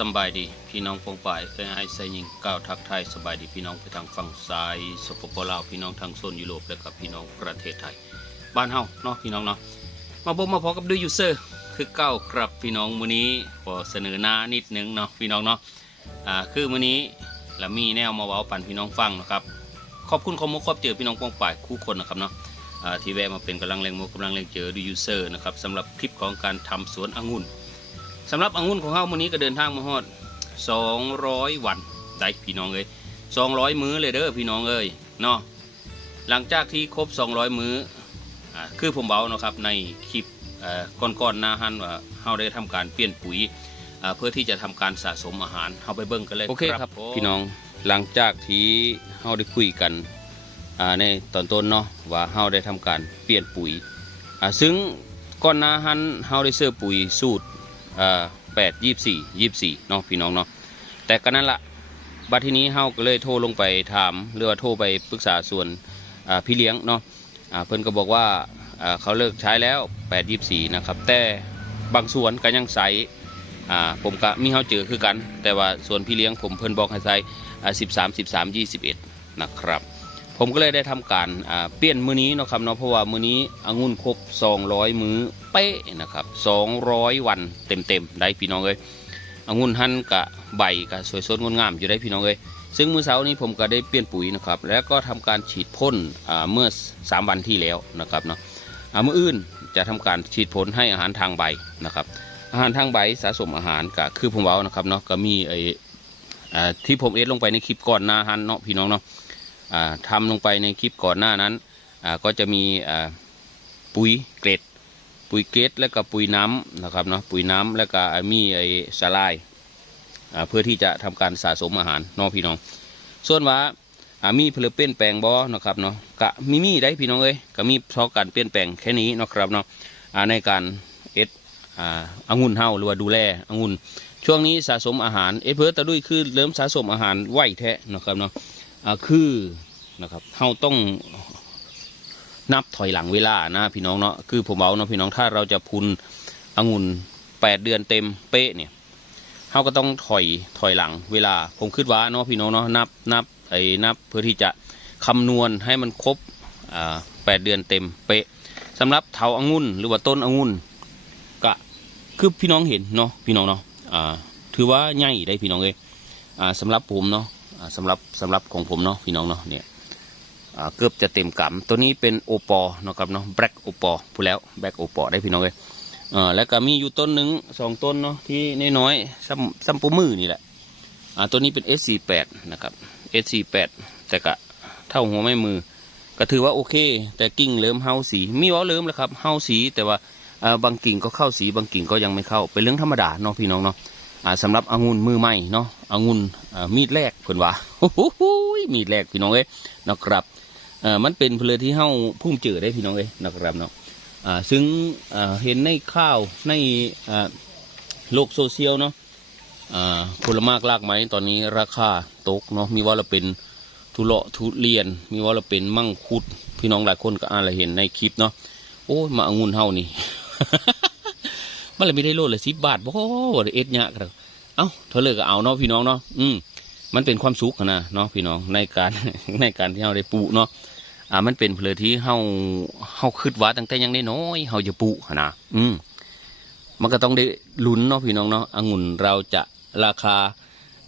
สบายดีพี่น้องปองป่ายเคยให้ใส่ยิงก้าวทักไทยสบายดีพี่น้องไปทางฝั่งซ้ายสปปลาวพี่น้องทางโซนยุโรปและกับพี่น้องประเทศไทย บ้านเฮาเนาะพี่น้องเนาะมาพบมาพอกับดูยูเซอร์คือเก้าครับพี่น้องมื้อนี้ขอเสนอหน้านิดนึงเนาะพี่น้องเนาะอ่าคือมื้อนี้และมีแนวมาเว้าปันพี่น้องฟังนะครับขอบคุณขอมกขอบเจอพี่น้องปองป่ายคู่คนนะครับเนาะอ่าที่แวะมาเป็นกำลังแรงมกกำลังแรงเจอดูยูเซอร์นะครับสำหรับคลิปของการทำสวนองุ่น สำหรับองุ่นของเฮามื้อนี้ก็เดินทางมาฮอด200 วันได้พี่น้องเอ้ย200 มื้อเลยเด้อพี่น้องเอ้ยเนาะหลังจากที่ครบ 200 มื้ออ่าคือผมเบาเนาะครับในคลิปเอ่อก่อนๆหน้าหันว่าเฮาได้ทำการเปลี่ยนปุ๋ยอ่าเพื่อที่จะทำการสะสมอาหารเฮาไปเบิ่งกันเลยโอเคครับพี่น้องหลังจากที่เฮาได้คุยกันอ่าในตอนต้นเนาะว่าเฮาได้ทำการเปลี่ยนปุ๋ยอ่าซึ่งก่อนหน้าหันเฮาได้เสื้อปุ๋ยสูตร แปดยี่สี่ยี่สี่เนาะพี่น้องเนาะแต่ก็นั่นละบัดที่นี้เฮาก็เลยโทรลงไปถามหรือว่าโทรไปปรึกษาส่วนพี่เลี้ยงเนาะเพิ่นก็บอกว่าเขาเลิกใช้แล้วแปดยี่สี่นะครับแต่บางส่วนก็ยังใส่ผมก็มีเฮาเจอคือกัน แต่ว่าส่วนพี่เลี้ยงผมเพิ่นบอกให้ใส่สิบสามสิบสามยี่สิบเอ็ดนะครับ ผมก็เลยได้ทำการเปลี่ยนมือนี้นะครับเนาะเพราะว่ามือนี้องุ่นครบ 200 มื้อเป๊ะนะครับ 200 วันเต็มๆได้พี่น้องเอ้ยองุ่นหั่นกะใบกะสวยสดงดงามอยู่ได้พี่น้องเอ้ยซึ่งมื้อเช้านี้ผมก็ได้เปลี่ยนปุ๋ยนะครับ แล้วก็ทำการฉีดพ่นเมื่อ 3 วันที่แล้วนะครับเนาะอ่ามื้ออื่นจะทำการฉีดพ่นให้อาหารทางใบนะครับ อาหารทางใบสะสมอาหารก็คือผมเว้านะครับเนาะก็มีไอ้อ่าที่ผมเอ็ดลงไปในคลิปก่อนหน้าหันเนาะพี่น้องเนาะ อ่าทำลงไปในคลิปก่อนหน้านั้นก็จะมีปุ๋ยเกรดปุ๋ยเกรดแล้วก็ปุ๋ยน้ำนะครับเนาะปุ๋ยน้ำแล้วก็มีไอ้สลายเพื่อที่จะทำการสะสมอาหารน้องพี่น้อง ส่วนว่ามีเพลเปลี่ยนแปลงบ่นะครับเนาะกะมีมีได้พี่น้องเอ้ยก็มีเพราะการเปลี่ยนแปลงแค่นี้นะครับเนาะในการเอ็ดอ่างุ่นเฮาหรือว่าดูแลองุ่นช่วงนี้สะสมอาหารเอ็ดเพิร์ตะดุยคือเริ่มสะสมอาหารไหวแท้นะครับเนาะ คือนะครับเราต้องนับถอยหลังเวลานะพี่น้องเนาะคือผมเอาเนาะพี่น้องถ้าเราจะพุนองุ่นแปดเดือนเต็มเป๊ะเนี่ยเราก็ต้องถอยถอยหลังเวลา ผมคิดว่าเนาะพี่น้องเนาะนับนับไอ้นับเพื่อที่จะคำนวณให้มันครบอ่าแปดเดือนเต็มเป๊ะสำหรับเถาองุ่นหรือว่าต้นองุ่นก็คือพี่น้องเห็นเนาะพี่น้องเนาะอ่าถือว่าใหญ่ได้พี่น้องเลยอ่าสำหรับผมเนาะ อ่าสำหรับสำหรับของผมเนาะพี่น้องเนาะเนี่ยเกือบจะเต็มกำตัวนี้เป็นโอปอเนาะครับเนาะแบล็กโอปอพูดแล้วแบล็กโอปอได้พี่น้องเลยเออแล้วก็มีอยู่ต้นหนึ่งสองต้นเนาะที่น้อยๆซ้ำซ้ำปูมือนี่แหละอ่าตัวนี้เป็น S48 นะครับ S48 แต่ก็เท่าหัวไม่มือ ก็ถือว่าโอเค แต่กิ่งเริ่มเฮาสีมีว่าเริ่มแล้วครับเฮาสีแต่ว่าอ่าบางกิ่งก็เข้าสีบางกิ่งก็ยังไม่เข้าเป็นเรื่องธรรมดาเนาะพี่น้องเนาะอ่าสำหรับองุ่นมือใหม่เนาะ องุ่นมีดแรกเพิ่นว่าโอ้โหมีดแรกพี่น้องเอ้ยนะครับมันเป็นเพลที่เฮาพุ่มเจอได้พี่น้องเอ้ยนะครับเนาะซึ่งเห็นในข่าวในโลกโซเชียลเนาะอ่าผลไม้ลากไม้ตอนนี้ราคาตกเนาะมีว่าเราเป็นทุเลาะทุเรียน มีว่าเราเป็นมั่งคุด พี่น้องหลายคนก็อ่านและเห็นในคลิปเนาะโอ้มาองุ่นเฮานี่มันเลยไม่ได้โลดเลยสิบบาทบ่เอ็ดเนี่ยครับ เอ้าเธอเลิกก็เอาเนาะพี่น้องเนาะอืมมันเป็นความสุขนะเนาะพี่น้องในการในการที่เราได้ปลูกเนาะอ่ามันเป็นเพลอที่เฮาเฮาคิดว่าตั้งแต่ยังได้น้อยเฮาจะปลูกนะอืมมันก็ต้องได้ลุ้นเนาะพี่น้องเนาะองุ่นเราจะราคา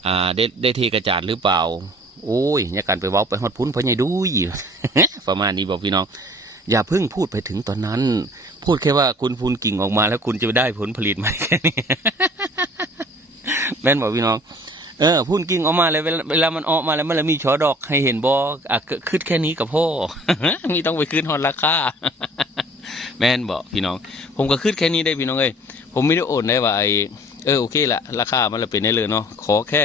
อ่าได้ได้เทกระจาดหรือเปล่า โอ้ยอย่ากันไปเว้าไปฮอดพุ้นเพราะไงดูยประมาณนี้บอกพี่น้อง อย่าเพิ่งพูดไปถึงตอนนั้น พูดแค่ว่าคุณพูนกิ่งออกมาแล้วคุณจะได้ผลผลิตไหมแค่นี้ แม่นบอกพี่น้อง เออพูนกิ่งออกมาเลาเวลามันออกมาแล้วมันเลยมีชอดอกให้เห็นบออะก็ขึ้นแค่นี้กับพ่อมีต้องไปขึ้นฮอนราคาแม่นบอกพี่น้อง ผมก็ขึ้นแค่นี้ได้พี่น้องเอ้ยผมไม่ได้โอนได้ว่าไอเออโอเคละราคามันละเป็นได้เลยเนาะขอแค่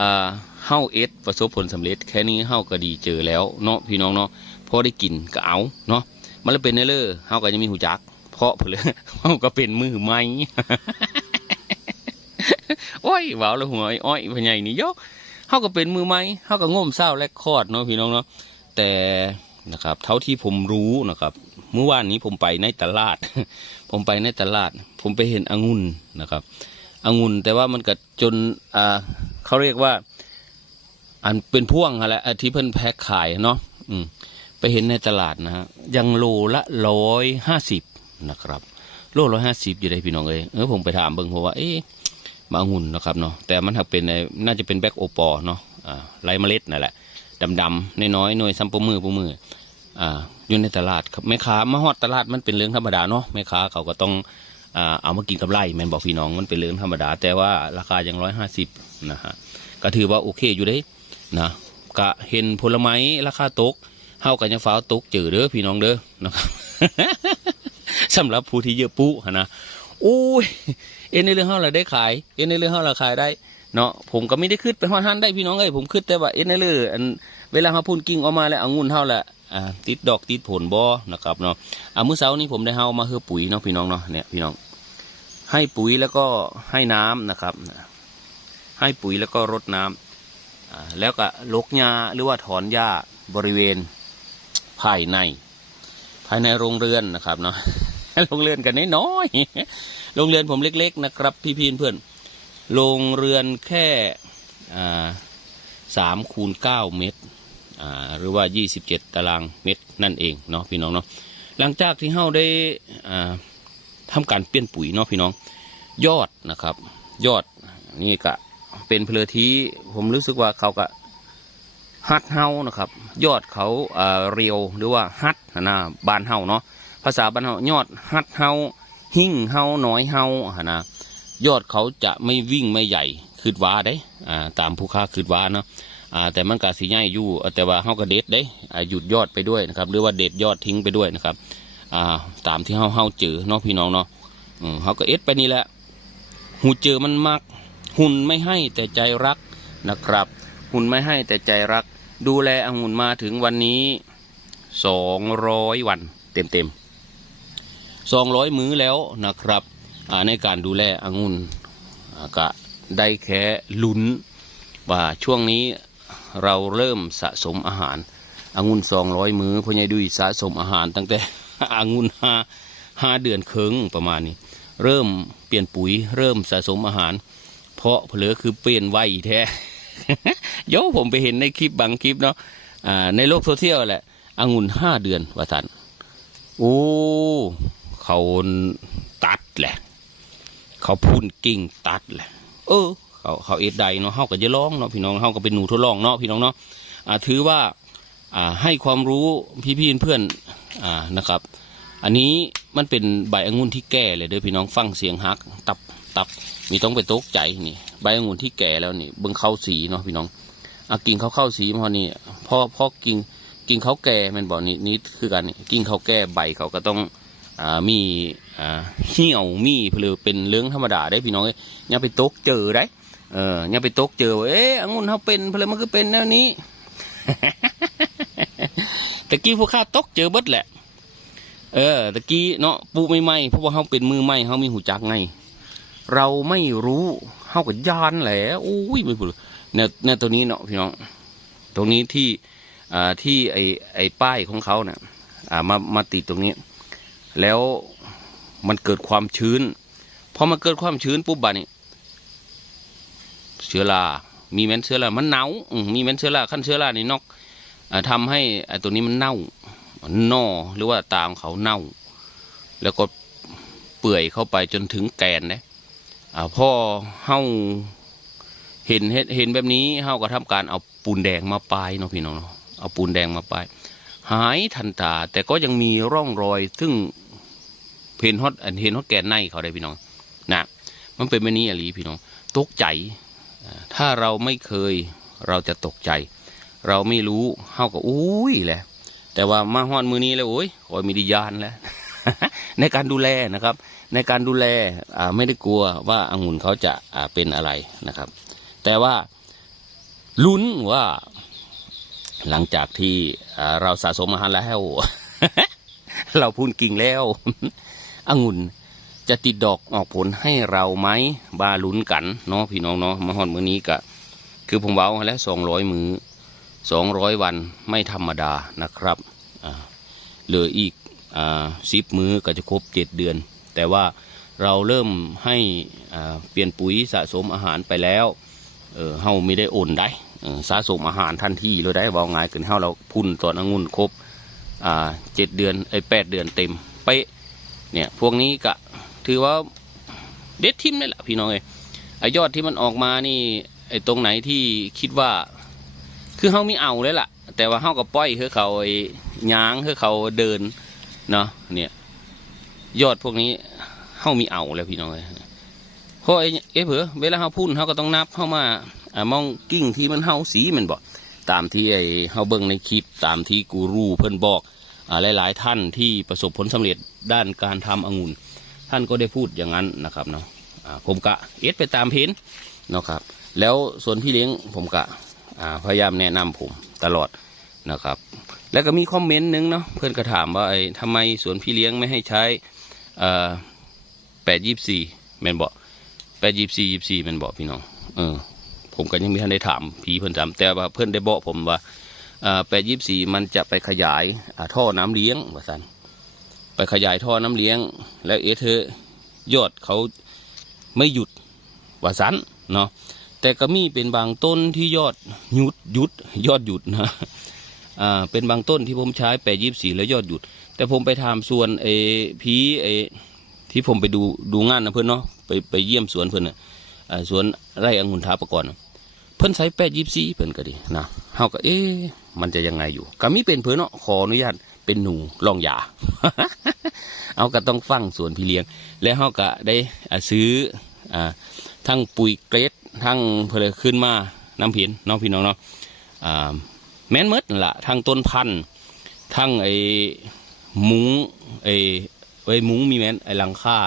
อ่าเฮาเอสประสบผลสำเร็จ แค่นี้เฮาก็ดีเจอแล้วเนาะพี่น้องเนาะพอได้กินก็เอาเนาะมันละเป็นได้เลยเฮาก็ยังมีหูจัก เพราะเพื่อเฮาก็เป็นมือใหม่ โอ้ยเว้าแล้วหัวอ้อยพญายนี่ยกเฮาก็เป็นมือใหม่เฮาก็ง่มเศร้าและคอดเนาะพี่น้องเนาะแต่นะครับ เท่าที่ผมรู้นะครับ เมื่อวานนี้ผมไปในตลาด ผมไปในตลาด ผมไปเห็นองุ่นนะครับองุ่นแต่ว่ามันก็จนอ่าเขาเรียกว่า อันเป็นพ่วงอะไรอะที่เพิ่นแพ็คขายเนาะอืมไปเห็นในตลาดนะฮะยังโลละร้อยห้าสิบนะครับ โลร้อยห้าสิบอยู่ได้พี่น้องเอ้ยเออผมไปถามเบิ่งเพราะว่าเอ๊ะ มาองุ่นนะครับเนาะแต่มันถักเป็นน่าจะเป็นแบ็กโอปอเนาะอ่าไรเมล็ดนั่นแหละดำๆน้อยๆหน่วยซ้ำปะมือปะมืออ่าอยู่ในตลาดครับแม่ค้ามาฮอดตลาดมันเป็นเรื่องธรรมดาเนาะแม่ค้าเขาก็ต้องอ่าเอามากินกับไรแม่นบอกพี่น้องมันเป็นเรื่องธรรมดา แต่ว่าราคายังร้อยห้าสิบนะฮะก็ถือว่าโอเคอยู่ได้นะก็เห็นผลไม้ราคาตกเฮากันยังฟ้าตกเจอเด้อพี่น้องเด้อนะครับสำหรับผู้ที่เยอะปุ๊หนนะโอ้ย เอ็นในเรื่องเฮาเราได้ขาย เอ็นในเรื่องเฮาเราขายได้เนาะผมก็ไม่ได้คืดเป็นฮอดฮันได้พี่น้องเอ้ยผมคืดแต่ว่าเอ็นในเรื่องอันเวลาเฮาพุ่นกิ่งออกมาแล้วเอางุ่นเฮาแหละอ่าติดดอกติดผลบ่นะครับเนาะอ่ามื้อเช้านี้ผมได้เฮามาเฮือปุ๋ยเนาะพี่น้องเนาะเนี่ยพี่น้อง ให้ปุ๋ยแล้วก็ให้น้ำนะครับ ให้ปุ๋ยแล้วก็รดน้ำอ่าแล้วก็ลกหญ้าหรือว่าถอนหญ้าบริเวณภายใน ภายในโรงเรือนนะครับเนาะโรงเรือนกันน้อยๆ โรงเรือนผมเล็ก ๆ นะครับ พี่พีเพื่อนโรงเรือนแค่สามคูณเก้าเมตรหรือว่ายี่สิบเจ็ดตารางเมตรนั่นเองเนาะพี่น้องเนาะหลังจากที่เฮาได้อ่าทำการเปลี่ยนปุ๋ยเนาะพี่น้อง ยอดนะครับ ยอดนี่ก็เป็นเพลอทีผมรู้สึกว่าเขาก็ฮัดเฮานะครับ ยอดเขาเรียวหรือว่าฮัดนะนะบ้านเฮาเนาะภาษาบานเฮายอดฮัดเฮา หิ่งเฮาน้อยเฮาหนนะยอดเขาจะไม่วิ่งไม่ใหญ่คืดว้าได้อ่าตามผู้ค้าคืดว้าเนาะอ่าแต่มันกาสีใหญ่อยู่แต่ว่าเฮาก็เด็ดได้อ่าหยุดยอดไปด้วยนะครับหรือว่าเด็ดยอดทิ้งไปด้วยนะครับอ่าตามที่เฮาเฮาเจอเนาะพี่น้องเนาะอืมเฮาก็เอ็ดไปนี่แหละหูเจอมันมัก หุ่นไม่ให้แต่ใจรักนะครับ หุ่นไม่ให้แต่ใจรัก ดูแลองุ่นมาถึงวันนี้สองร้อยวันเต็มเต็ม สองร้อยมื้อแล้วนะครับในการดูแลองุ่นก็ได้แค่ลุ้นว่าช่วงนี้เราเริ่มสะสมอาหารองุ่นสองร้อยมื้อพ่อใหญ่ดุยสะสมอาหารตั้งแต่องุ่นห้าห้าเดือนครึ่งประมาณนี้ เริ่มเปลี่ยนปุ๋ยเริ่มสะสมอาหาร เพราะเผลอคือเปลี่ยนไวแท้โยผมไปเห็นในคลิปบางคลิปเนาะในโลกโซเชียลแหละองุ่นห้าเดือนว่าทันโอ้ เขาตัดแหละ เขาพุ่นกิ่งตัดแหละ เออ เขาเขาเอ็ดใดเนาะเฮาก็จะลองเนาะพี่น้องเฮาก็เป็นหนูทดลองเนาะพี่น้องเนาะถือว่าให้ความรู้พี่ๆเพื่อนๆอ่านะครับ อันนี้มันเป็นใบองุ่นที่แก่เลยเด้อพี่น้องฟังเสียงฮัก ตับตับมีต้องไปตกใจนี่ใบองุ่นที่แก่แล้วนี่เบิ่งเข้าสีเนาะพี่น้องอะกิ่งเขาเข้าสีพอนี่พอพอกิ่งกิ่งเขาแก่มันบอกนี่นี่คือกันนี่กิ่งเขาแก่ใบเขาก็ต้อง มีอ่าเหี่ยวมีเพลือเป็นเรื่องธรรมดาได้พี่น้องเอ้ยอย่าไปตกเจอได้เออย่าไปตกเจอว่าเอ๊ะองุ่นเขาเป็นเพลือมันก็เป็นแนวนี้ตะกี้พวกข้าตกเจอเบิดแหละ เออตะกี้เนาะปูไม่ไหมเพราะว่าเขาเป็นมือไหมเขามีหูจักไง เราไม่รู้เขากับยานแหละโอ้ยไม่พูดเนี่ยเนี่ยตัวนี้เนาะพี่น้อง ตรงนี้ที่อ่าที่ไอไอป้ายของเขาเนี่ยอ่ามามาติดตรงนี้ แล้วมันเกิดความชื้นพอมันเกิดความชื้นปุ๊บบ้านี่เชื้อรามีแมนเชื้อรามันเน่ามีแมนเชื้อราขั้นเชื้อรานี่นอกอ่าทำให้ไอตัวนี้มันเน่าหน่อหรือว่าตามเขาเน่า แล้วก็เปื่อยเข้าไปจนถึงแกนนะพ่อเฮาเห็นเห็นเห็นแบบนี้เฮาก็ทำการเอาปูนแดงมาปายเนาะพี่น้องเนาะเอาปูนแดงมาปายหายทันตา แต่ก็ยังมีร่องรอยซึ่ง เห็นฮอตเห็นฮอตแกนในเขาได้พี่น้องนะมันเป็นแบบนี้อะลีพี่น้องตกใจ ถ้าเราไม่เคยเราจะตกใจ เราไม่รู้เฮาก็อุ้ยแหละแต่ว่ามาฮอดมือนี้แล้วโอ้ยขอยมีดิยานแล้ว ในการดูแลนะครับ ในการดูแลไม่ได้กลัวว่าองุ่นเขาจะเป็นอะไรนะครับ แต่ว่าลุ้นว่าหลังจากที่เราสะสมอาหารแล้ว เราพูนกิ่งแล้ว องุ่นจะติดดอกออกผลให้เราไหมบาลุ้นกันเนาะพี่น้องเนาะมาฮอดมือนี้ก็คือผมเว้าแล้วสองร้อยมือสองร้อยวันไม่ธรรมดานะครับเหลืออีกสิบมื้อก็จะครบเจ็ดเดือน แต่ว่าเราเริ่มให้เปลี่ยนปุ๋ยสะสมอาหารไปแล้วเออเฮาไม่ได้โอนได้สะสมอาหารทันทีเลยได้บอกง่ายเกินเฮาเราพุ่นตัวองุ่นครบเจ็ดเดือนไอ้แปดเดือนเต็มเป๊ะ เนี่ยพวกนี้ก็ถือว่าเด็ดทิมเลยล่ะพี่น้องเอ้ยไอ้ยอดที่มันออกมานี่ไอ้ตรงไหนที่คิดว่า คือเฮาไม่เอาเลยล่ะ แต่ว่าเฮาก็ปล่อยให้เขาไอ้ย้างให้เขาเดินเนาะเนี่ย ยอดพวกนี้เฮามีเอาแล้วพี่น้องเอ้ยเพราะไอ้เอเผื่อเวลาเฮาพุ่นเฮาก็ต้องนับเข้ามาอมองกิ่งที่มันเฮาสีมันบอกตามที่ไอ้เฮาเบิ่งในคลิปตามที่กูรูเพิ่นบอก หลาย ๆ ท่านที่ประสบผลสำเร็จด้านการทำองุ่น ท่านก็ได้พูดอย่างนั้นนะครับเนาะผมกะเอ็ดไปตามเพนเนาะครับ แล้วส่วนพี่เลี้ยงผมกะพยายามแนะนำผมตลอดนะครับ แล้วก็มีคอมเมนต์หนึงเนาะเพื่อนก็ถามว่าไอ้ทำไมสวนพี่เลี้ยงไม่ให้ใช้แปดยี่สี่แมนบอกแปดยี่สี่ยี่สี่แมนบอกพี่น้องเออผมก็ยังม่ทันได้ถามพี่เพื่อนถามแต่ว่าเพื่อนได้บอกผมว่า แปดยี่สี่มันจะไปขยายท่อน้ำเลี้ยงว่าสันไปขยายท่อน้ำเลี้ยง แล้วเอเธอยอดเขาไม่หยุดว่าสันเนาะแต่ก็มีเป็นบางต้นที่ยอดหยุดหยุดยอดหยุดนะอ่าเป็นบางต้นที่ผมใช้แปดยี่สี่แล้วยอดหยุด แต่ผมไปทำส่วนเอพีเอที่ผมไปดูดูงานนะเพื่อนเนาะไปไปเยี่ยมสวนเพื่อนนะอ่าสวนไร่องุ่นท้าประกรณ์เพื่อนใช้แปดยี่สี่เพื่อนก็ดีนะเฮาก็เอ๊ะ มันจะยังไงอยู่ก็มีเป็นเพื่อนเนาะขออนุญาตเป็นหนูลองยาเอาก็ต้องฟังสวนพี่เลี้ยง แล้วเฮาก็ได้ซื้ออทั้งปุ๋ยเกรดทั้งเพลขึ้นมาน้ำเพียนน้องพี่น้องเนาะแม่นมดนั่นละทั้งต้นพันธุ์ทั้งไอ้มุ้งไอ้ไอ้มุ้งมีแม่นไอ้ลังคา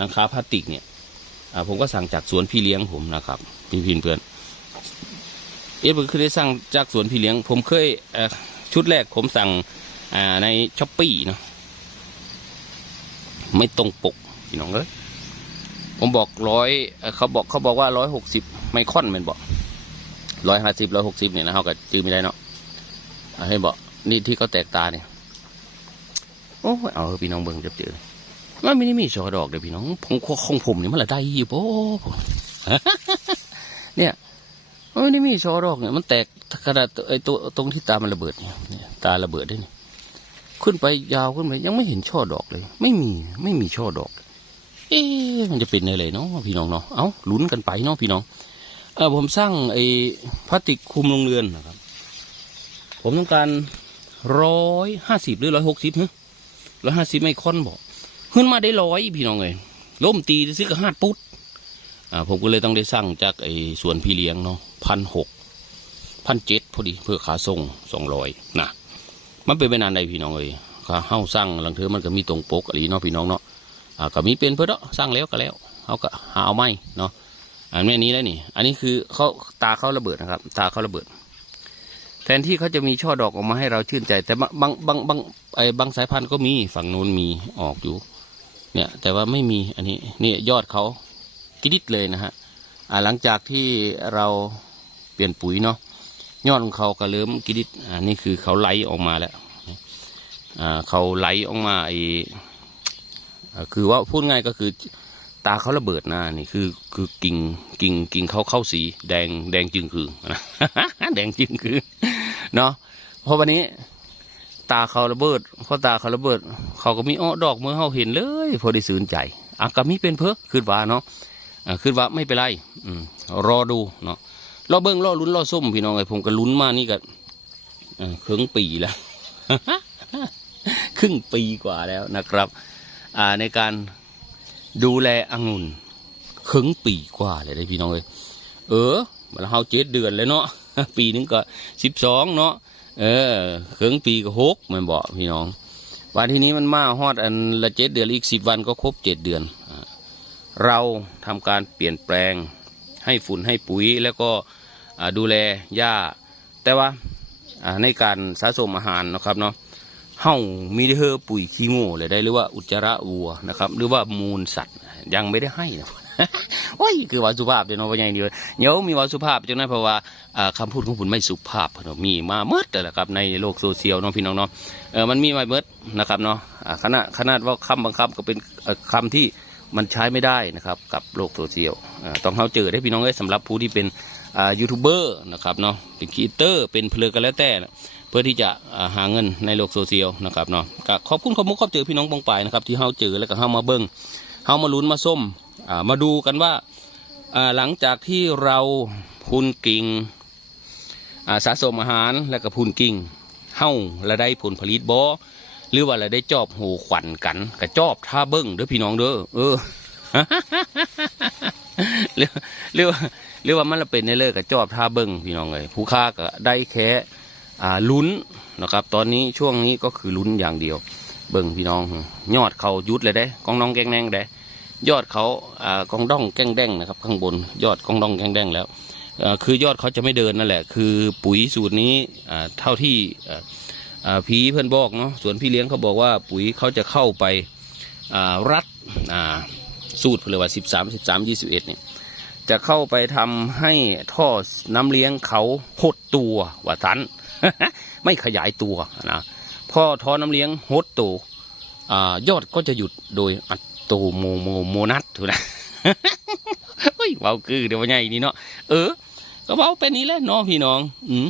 ลังคาพลาสติกเนี่ยผมก็สั่งจากสวนพี่เลี้ยงผมนะครับ พี่พินเพื่อน เอ๊ะผมเคยได้สั่งจากสวนพี่เลี้ยง ผมเคยชุดแรกผมสั่งในช้อปปี้เนาะไม่ตรงปกพี่น้องเอ้ยผมบอกร้อยเขาบอกเขาบอกว่าร้อยหกสิบไมครอนมันบอกร้อยห้าสิบร้อยหกสิบเนี่ยนะเขาก็จื้อไม่ได้เนาะให้บอกนี่ที่เขาแตกตาเนี่ยโอ้ยเอาเถอพี่น้องเบิ่งจะเจอมันไม่ได้มีชอดอกเลยพี่น้องผมของผมเนี่ยมันละได้อยู่โป้เนี่ย ไม่ได้มีช่อดอกเนี่ยมันแตกกระดไอ้ตัวตรงที่ตามันระเบิดเนี่ยตาระเบิดได้นี่ขึ้นไปยาวขึ้นไปยังไม่เห็นช่อดอกเลย ไม่มีไม่มีช่อดอก เอ๊ะมันจะเป็นอะไรเนาะพี่น้องเนาะเอ้าลุ้นกันไปเนาะพี่น้องเออผมสร้างไอ้พลาสติกคุมโรงเรือนนะครับ ผมต้องการร้อยห้าสิบหรือร้อยหกสิบฮะร้อยห้าสิบไม่ค่อนบอกขึ้นมาได้ร้อยพี่น้องเลยล้มตีซื้อกระหาปุ๊ด ผมก็เลยต้องได้สั่งจากไอ้สวนพี่เลี้ยงเนาะพันหกพันเจ็ดพอดีเพื่อขาส่งสองร้อยนะมันเป็นไปนานใดพี่น้องเลยขาเฮ้าสร้างหลังเธอมันก็มีตรงปกอะไรเนาะพี่น้องเนาะอ่าก็มีเป็นเพื่อเนาะสร้างแล้วก็แล้วเขาก็หาเอาไม่เนาะอันแม่นี้แล้วนี่ อันนี้คือเขาตาเขาระเบิดนะครับ ตาเขาระเบิด แทนที่เขาจะมีช่อดอกออกมาให้เราชื่นใจ แต่บางบางบางบางไอ้บางสายพันธุ์ก็มีฝั่งนู้นมีออกอยู่ เนี่ย แต่ว่าไม่มีอันนี้นี่ยอดเขา กิดิดเลยนะฮะอ่าหลังจากที่เราเปลี่ยนปุ๋ยเนาะยอดของเขาก็เริ่มกิดิดอ่านี่คือเขาไหลออกมาแล้วอ่าเขาไหลออกมาไอ้อ่าคือว่าพูดง่ายก็คือตาเขาระเบิดนะนี่คือคือกิ่งกิ่งกิ่งเขาเข้าสีแดงแดงจึงคือนะแดงจึงคือเนาะเพราะวันนี้ ตาเขาระเบิดพอตาเขาระเบิด เขาก็มีอ้อดอกเมื่อเขาเห็นเลย พอได้สื่นใจอะก็มีเป็นเพื่อคืดว่าเนาะ คืดว่าไม่เป็นไรอืมรอดูเนาะรอเบิ้งรอลุ้นรอส้มพี่น้องไอ้ผมก็ลุ้นมานี่ก็เครึ่งปีแล้วครึ่งปีกว่าแล้วนะครับอ่าในการดูแลองุ่นครึ่งปีกว่าเลยได้พี่น้องเลยเออมันเฮาเจ็ดเดือนเลยเนาะปีนึงก็สิบสองเนาะเออครึ่งปีก็หกมันบอกพี่น้องวันที่นี้มันมาฮอดอันละเจ็ดเดือนอีกสิบวันก็ครบเจ็ดเดือน เราทำการเปลี่ยนแปลงให้ฝุ่นให้ปุ๋ยแล้วก็ดูแลหญ้า แต่ว่าในการสะสมอาหารนะครับเนาะเฮ้ามีเฮอปุ๋ยขี้โง่เลยได้หรือว่าอุจจาระวัวนะครับ หรือว่ามูลสัตว์ยังไม่ได้ให้นะโอ้ยคือว่าสุภาพเดี๋ยวน้องว่าไงดีวเดี๋ยวมีว่าสุภาพจังนั้นเพราะว่าอ่าคำพูดของผมไม่สุภาพนมีมาเมื่อแต่ละครับในโลกโซเชียลน้องพี่น้องเนาะมันมีมาเมื่อนะครับเนาะขนาดขนาดว่าคำบางคำก็เป็นเอ่อคำที่ มันใช้ไม่ได้นะครับ กับโลกโซเชียลต้องเข้าเจอได้พี่น้องเอ้ยสำหรับผู้ที่เป็นยูทูบเบอร์นะครับเนาะเป็นครีเอเตอร์เป็นเพลก็แล้วแต่เพื่อที่จะาหาเงินในโลกโซเชียลนะครับเนาะขอบคุณขอบมุกขอบเจอพี่น้องปองปนะครับที่เข้าเจอแล้วก็เข้ามาเบิ้งเข้ามาลุ้นมาส้มามาดูกันว่าาหลังจากที่เราพุนกิ่งอ่าสะสมอาหารแล้วก็พุนกิ่งเฮ้าและได้ผลผลิตบ่ หรือว่าเราได้จอบหูขวัญกันกับจอบท่าเบิ้งเด้อพี่น้องเด้อเออเรียกเรียกว่าเรียกว่ามันเป็นในเลิกกับจอบท่าเบิ้งพี่น้องเลยผู้ค้าก็ได้แค่อ่าลุ้นนะครับ ตอนนี้ช่วงนี้ก็คือลุ้นอย่างเดียว เบิ้งพี่น้อง ยอดเขายุดเลยได้กองน้องแกงแดงได้ยอดเขาอ่ากองด้องแกงแดงนะครับ ข้างบนยอดกองด้องแกงแดงแล้วอ่าคือยอดเขาจะไม่เดินนั่นแหละ คือปุ๋ยสูตรนี้อ่าเท่าที่ อ่าอ่าพีเพื่อนบอกเนาะส่วนพี่เลี้ยงเขาบอกว่าปุ๋ยเขาจะเข้าไปรัดสูตรเลยว่าสิบสามสิบสามยี่สิบเอ็ดเนี่ยจะเข้าไปทำให้ท่อน้ำเลี้ยงเขาหดตัวว่าทันไม่ขยายตัวนะพอท่อน้ำเลี้ยงหดตัวอยอดก็จะหยุดโดยอัตโตโมโมโมนัสถูกนะเฮ้ยเว้าคือเดี๋ยวว่าไงนี่เนาะเออก็เว้าเป็นนี้แหละเนาะพี่น้อง อืม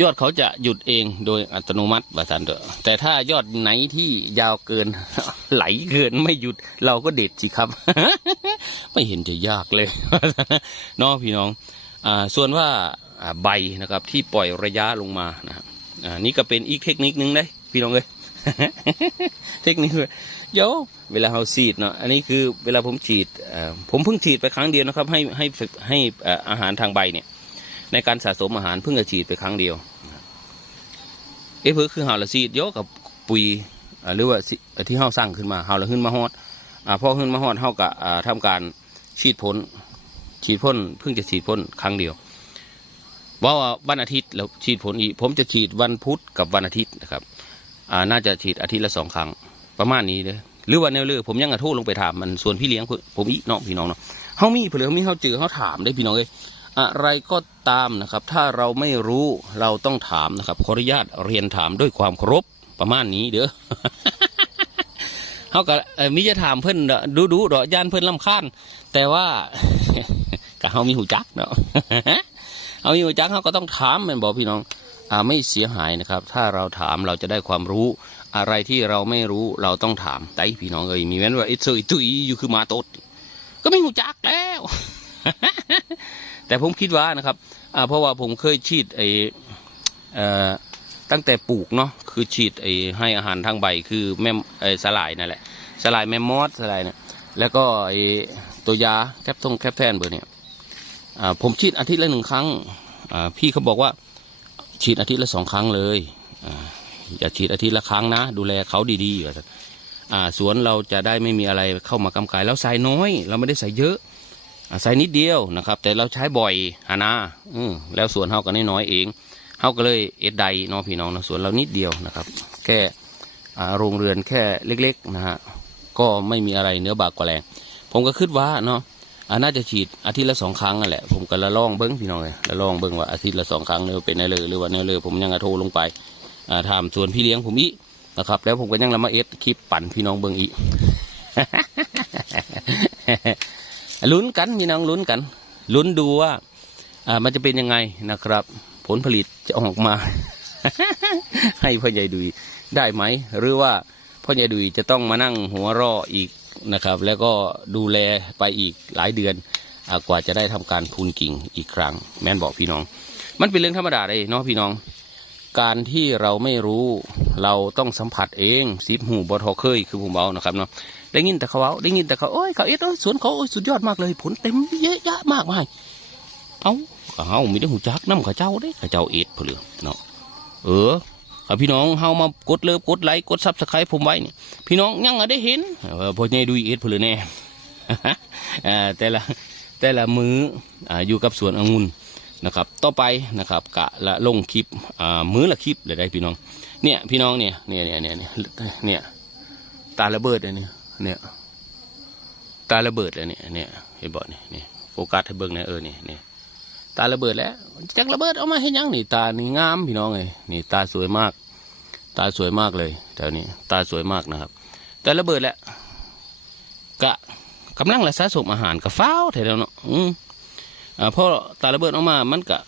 ยอดเขาจะหยุดเองโดยอัตโนมัติว่าทันเถอะแต่ถ้ายอดไหนที่ยาวเกิน ไหลเกินไม่หยุดเราก็เด็ดสิครับ ไม่เห็นจะยากเลยเนาะพี่น้องอ่าส่วนว่าใบนะครับ ที่ปล่อยระยะลงมานะครับอ่านี่ก็เป็นอีกเทคนิคนึงเลยพี่น้องเลยเทคนิคเยเดี๋ยวเวลาเราฉีดเนาะอันนี้คือเวลาผมฉีดอ่อผมเพิ่งฉีดไปครั้งเดียวนะครับ ให้ให้ให้อาหารทางใบเนี่ย ในการสะสมอาหารเพิ่งจะฉีดไปครั้งเดียวเอ้เพื่อคือเฮาละฉีดเยอะกับปุ๋ยหรือว่าที่เฮาสร้างขึ้นมาเฮาละขึ้นมาฮอดพอขึ้นมาฮอดเฮาก็อ่าทำการฉีดพ่นฉีดพ่นเพิ่งจะฉีดพ่นครั้งเดียวว่าวันอาทิตย์แล้วฉีดพ่นอีก ผมจะฉีดวันพุธกับวันอาทิตย์นะครับ อ่าน่าจะฉีดอาทิตย์ละสองครั้ง ประมาณนี้เลยหรือว่าแนวเลือผมยังกระโทษลงไปถามมันส่วนพี่เลี้ยงผมอีกเนาะพี่น้องเนาะเฮามีเผื่อเฮามีเฮาเจอเฮาถามได้พี่น้องเอ้ย อะไรก็ตามนะครับ ถ้าเราไม่รู้เราต้องถามนะครับขออนุญาตเรียนถามด้วยความเคารพประมาณนี้เด้อเขาก็เอ่อมิจะถามเพิ่นดูดูๆดอกย่านเพิ่นลำคาญแต่ว่าก็เขามีหูจักเนาะเขามีหูจักเขาก็ต้องถามมันบอกพี่น้องอ่าไม่เสียหายนะครับ ถ้าเราถามเราจะได้ความรู้ อะไรที่เราไม่รู้เราต้องถามไต้พี่น้องเอ้ยมีแม้นว่าไอ้เซยตุยอยู่คือมาตดก็ไม่หูจักแล้ว แต่ผมคิดว่านะครับเพราะว่าผมเคยฉีดไอตั้งแต่ปลูกเนาะคือฉีดไอให้อาหารทางใบคือแม่ไอสลายนั่นแหละสลายแมมมอสสลายเนี่ยแล้วก็ไอตัวยาแคปทงแคปแทนเบอร์เนี่ยผมฉีดอาทิตย์ละหนึ่งครั้งพี่เขาบอกว่าฉีดอาทิตย์ละสองครั้งเลยอย่าฉีดอาทิตย์ละครั้งนะ ดูแลเขาดีๆว่าซั่นอ่าสวนเราจะได้ไม่มีอะไรเข้ามากำกายแล้วใส่น้อย เราไม่ได้ใส่เยอะ อาศัยนิดเดียวนะครับ แต่เราใช้บ่อยหานาอืแล้วสวนเฮาก็น้อยๆเองเฮาก็เลยเอ็ดใดน้องพี่น้องนะสวนเรานิดเดียวนะครับ แค่โรงเรือนแค่เล็กๆนะฮะก็ไม่มีอะไรเนื้อบากกว่าแรง ผมก็คิดว่าเนาะอาน่าจะฉีดอาทิตย์ละสองครั้งนั่นแหละ ผมก็ละล่องเบิ้งพี่น้องเลยละล่องเบิ้งว่าอาทิตย์ละสองครั้งเนี่ยเป็นไงเลยหรือว่าแนวเลยผมยังกระโทรลงไปถามสวนพี่เลี้ยงผมอีกนะครับ แล้วผมก็ยังละมาเอ็ดคลิปปั่นพี่น้องเบิ้งอีก ลุ้นกันพี่น้องลุ้นกันลุ้นดูว่าอ่ามันจะเป็นยังไงนะครับ ผลผลิตจะออกมา ให้พ่อใหญ่ดุยได้ไหม หรือว่าพ่อใหญ่ดุยจะต้องมานั่งหัวร่ออีกนะครับ แล้วก็ดูแลไปอีกหลายเดือนอกว่าจะได้ทำการพูนกิ่งอีกครั้ง แม่นบอกพี่น้อง มันเป็นเรื่องธรรมดาเลยเนาะพี่น้อง การที่เราไม่รู้เราต้องสัมผัสเองซิบหูบอทอเคยคือผมเอานะครับเนาะ ได้ยินแต่เขาเอาได้ยินแต่เขาโอ้ยเขาเอ็ดโอ้ยสวนเขาโอ้ยสุดยอดมากเลย ผลเต็มเยอะแยะมากมายเอาเฮามีได้หูจักน้ำข้าเจ้าเด้ข้าเจ้าเอ็ดเพลือเนาะเออเอาพี่น้องเฮามากดเลิฟกดไลค์กดซับสไครต์ผมไว้นี่พี่น้องยังอะได้เห็นพอใหญ่ดูเอ็ดเพลือแน่แต่ละแต่ละมือออยู่กับสวนองุ่นนะครับ ต่อไปนะครับกะละลงคลิปมือละคลิปเลยได้พี่น้อง เนี่ยพี่น้องเนี่ยเนี่ยเนี่ยเนี่ยเนี่ยตาระเบิดเลยเนี่ย เนี่ยตาระเบิดแล้วเนี่ยเนี่ยเห็นบ่เนี่ยเนี่ยโฟกัสให้เบิ่งเนี่ยเออเนี่ยเนี่ยตาระเบิดแล้วจักระเบิดเอามาให้ยังนี่ตานี่งามพี่น้องเลยนี่ตาสวยมาก ตาสวยมากเลยแถวนี้ตาสวยมากนะครับ แต่ระเบิดแล้วกะกำลังรักษาสมอาหารกับฟ้าวแถวเนาะอืมอ่าพอตาระเบิดออกมามันกะ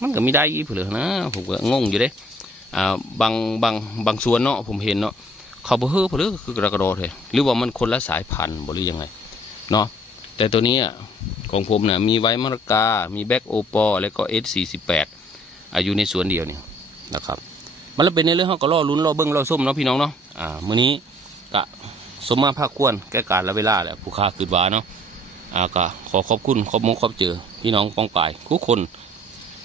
มันก็มีได้อีเผือนะผมก็งงอยู่เด้อ่าบางบางบางส่วนเนาะผมเห็นเนาะ เขาบ่เฮ้อเผือคือกระกระโดดเลยหรือว่ามันคนละสายพันธุ์บ่หรือยังไงเนาะแต่ตัวนี้อะของผมเนี่ยมีไว้มรกา มีแบ็กโอปอแล้วก็เอสสี่สิบแปดอายุในสวนเดียวเนี่ยนะครับมันแล้วเป็นในเรื่องเขาก็ล่อลุ้นล่อเบิ้งล่อส้มเนาะพี่น้องเนาะอ่ามื้อนี้กะสมมาภาคควรแก้การและเวลาแหละผู้ค้าคืดวาเนาะอ่าก็ขอขอบคุณขอบมงขอบเจอพี่น้องป้องปายทุกคน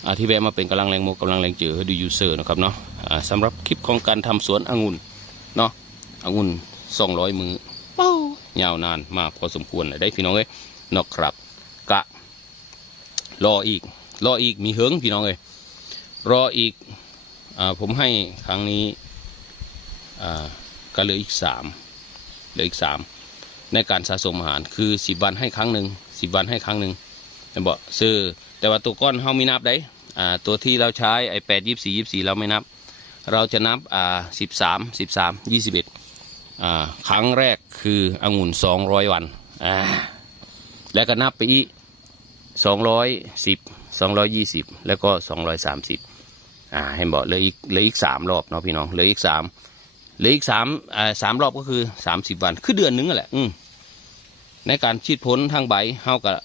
อ่าที่แวะมาเป็นกำลังแรงมกกำลังแรงเจอให้ดูยูเซอร์นะครับเนาะอ่าสำหรับคลิปของการทำสวนองุ่นเนาะ องุ่นสองร้อยมือเป้ายาวนานมากพอสมควรเลยได้พี่น้องเอ้ยเนาะครับกะรออีก รออีกมีเหิงพี่น้องเอ้ยรออีกอ่าผมให้ครั้งนี้อ่าก็เหลืออีกสามเหลืออีกสามในการสะสมอาหารคือสิบวันให้ครั้งหนึ่งสิบวันให้ครั้งหนึ่งแต่บอกซื้อแต่ว่าตัวก้อนเขาไม่นับได้อ่าตัวที่เราใช้ไอแปดยี่สี่ยี่สี่เราไม่นับ เราจะนับอ่าสิบสามสิบสามยี่สิบเอ็ดอ่า ครั้งแรกคือองุ่นสองร้อยวันแล้วก็นับไปอีกสองร้อยสิบสองร้อยี่สิบแล้วก็สองร้อยสามสิบอ่าให้บอกเหลืออีกเหลืออีกสามรอบเนาะพี่น้องเหลืออีกสามเหลืออีกสามอ่าสามรอบก็คือสามสิบวัน คือเดือนหนึงนั่นแหละอืมในการฉีดพ้นทางใบเฮากับ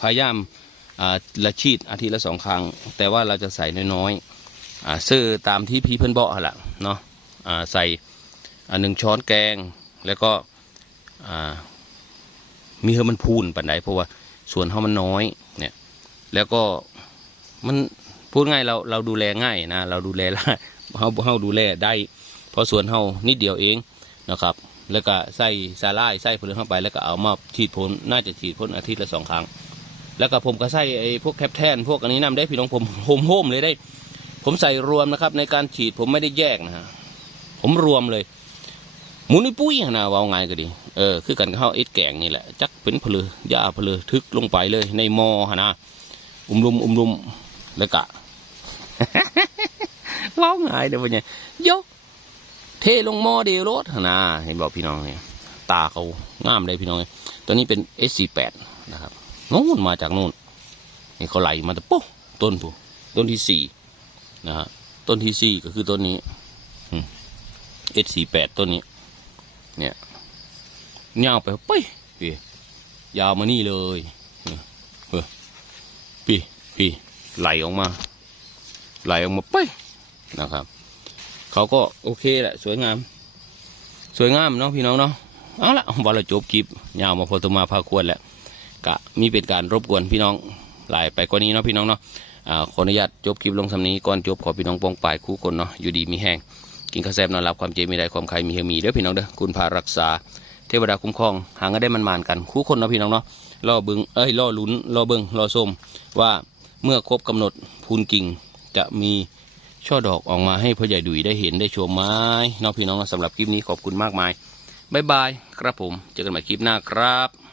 พยายามอ่าละฉีดอาทิตย์ละสองครั้ง แต่ว่าเราจะใส่น้อยๆอ่าซื้อตามที่พี่เพิ่อนบอกหั่นแหละเนาะอ่าใส่ หนึ่งช้อนแกงแล้วก็มีเฮอมันพูนปันไดเพราะว่าส่วนเฮามันน้อยเนี่ยแล้วก็มันพูดง่ายเราเราดูแลง่ายนะเราดูแลเฮาเฮาดูแลได้ เพราะสวนเฮานิดเดียวเองนะครับ แล้วก็ใส่สาล่ายใส่ผลเข้าไป แล้วก็เอามาฉีดพ่นน่าจะฉีดพ่นอาทิตย์ละสองครั้ง แล้วก็ผมก็ใส่ไอ้พวกแคปแทน พวกอันนี้นำได้พี่น้องผมโฮมโฮมเลยได้ ผมใส่รวมนะครับ ในการฉีดผมไม่ได้แยกนะฮะผมรวมเลย มุนปุ้ยนะว่าไงก็ดี เออ คือกันเข้าเอ็ดแกงนี่แหละ จักเป็นเพลือยาเพลือทึกลงไปเลย ในมอหนนะอุ้มลุมอุ้มลุมแล้วก็ว้าวง่ายเดี๋ยวเนี่ยยกเทลงมอเดียวรถนะเห็นบอกพี่น้องเนี่ยตาเขางามเลยพี่น้องเนี่ยตัวนี้เป็น S48 นะครับนู่นมาจากนู่นนี่เขาไหลมาแต่ปุ๊บต้นปุ๊บต้นที่สี่นะฮะต้นที่สี่ก็คือต้นนี้อืม S48 ต้นนี้ เนี่ยยาวไปไปพี่ยาวมานี่เลยเนี่ยเออพี่พี่ไหลออกมา ไหลออกมาไปนะครับเขาก็โอเคแหละสวยงาม สวยงามเนาะพี่น้องเนาะเอาละวันละจบคลิปยาวมาพอตมาพาควรแหละกะมีเป็นการรบกวนพี่น้องหลายไปกว่านี้เนาะพี่น้องเนาะขออนุญาตจบคลิปลงสำนี้ก่อนจบขอพี่น้องปองปลายคู่คนเนาะอยู่ดีมีแห้ง กินข้าวแซ่บนอนหลับความเจ็บมีได้ความใครมีเฮมีเด้อพี่น้องเด้อคุณพารักษา เทวดาคุ้มครองหางินได้มันมานกัน คู่คนเนาะพี่น้องเนาะล่อบึงเอ้ยล่อลุ้นล่อเบิงล่อส้มว่าเมื่อครบกำหนดพูนกิ่งจะมีช่อดอกออกมาให้พ่อใหญ่ดุยได้เห็นได้ชมไหม้น้องพี่น้องสำหรับคลิปนี้ขอบคุณมากมายบายบายครับผม เจอกันใหม่คลิปหน้าครับ